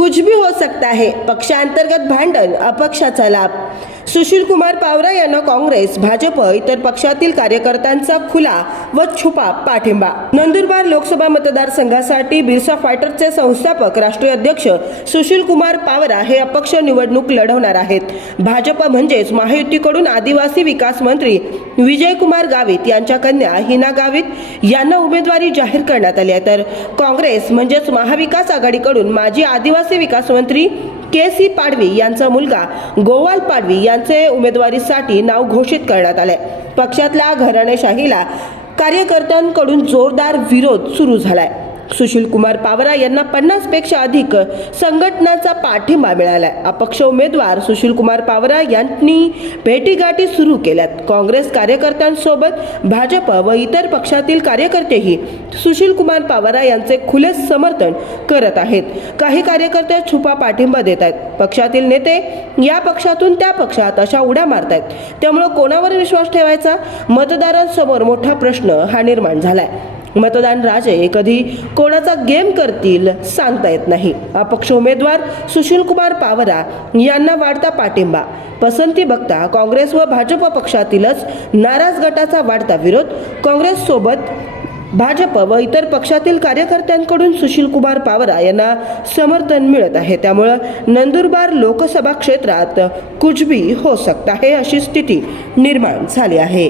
कुछ भी हो सकता है। पक्षांतर्गत भांडण अपक्षाचा लाभ। सुशील कुमार पावरा यांना काँग्रेस भाजप इतर पक्षातील कार्यकर्त्यांचा खुला व छुपा पाठिंबा. नंदुरबार लोकसभा मतदारसंघासाठी बिरसा फायटरचे संस्थापक राष्ट्रीय अध्यक्ष सुशील कुमार पावरा हे अपक्ष निवडणूक लढवणार आहेत. भाजप म्हणजेच महायुतीकडून आदिवासी विकास मंत्री विजयकुमार गावित यांच्या कन्या हिना गावित यांना उमेदवारी जाहीर करण्यात आली आहे. तर काँग्रेस म्हणजेच महाविकास आघाडीकडून माजी आदिवासी विकास मंत्री के सी पाडवी यांचा मुलगा गोवाल पाडवी यांचे उमेदवारीसाठी नाव घोषित करण्यात आले पक्षातल्या घराणेशाहीला कार्यकर्त्यांकडून जोरदार विरोध सुरू झालाय. सुशील कुमार पावरा यांना पन्नासपेक्षा अधिक संघटनाचा पाठिंबा मिळालाय. अपक्ष उमेदवार सुशील कुमार पावरा यांनी भेटीगाठी सुरू केल्यात. काँग्रेस कार्यकर्त्यांसोबत भाजप व इतर पक्षातील कार्यकर्तेही सुशील कुमार पावरा यांचे खुले समर्थन करत आहेत. काही कार्यकर्ते छुपा पाठिंबा देत आहेत. पक्षातील नेते या पक्षातून त्या पक्षात अशा उड्या मारतायत. त्यामुळं कोणावर विश्वास ठेवायचा? मतदारांसमोर मोठा प्रश्न हा निर्माण झालाय. मतदान राजे कधी कोणाचा गेम करतील सांगता येत नाही. अपक्ष उमेदवार सुशील कुमार पावरा यांना वाढता पाठिंबा. पसंती बघता काँग्रेस व भाजप पक्षातीलच नाराज गटाचा वाढता विरोध. काँग्रेस सोबत भाजप व इतर पक्षातील कार्यकर्त्यांकडून सुशील कुमार पावरा यांना समर्थन मिळत आहे. त्यामुळं नंदुरबार लोकसभा क्षेत्रात कुजबी हो सकता है अशी स्थिती निर्माण झाली आहे.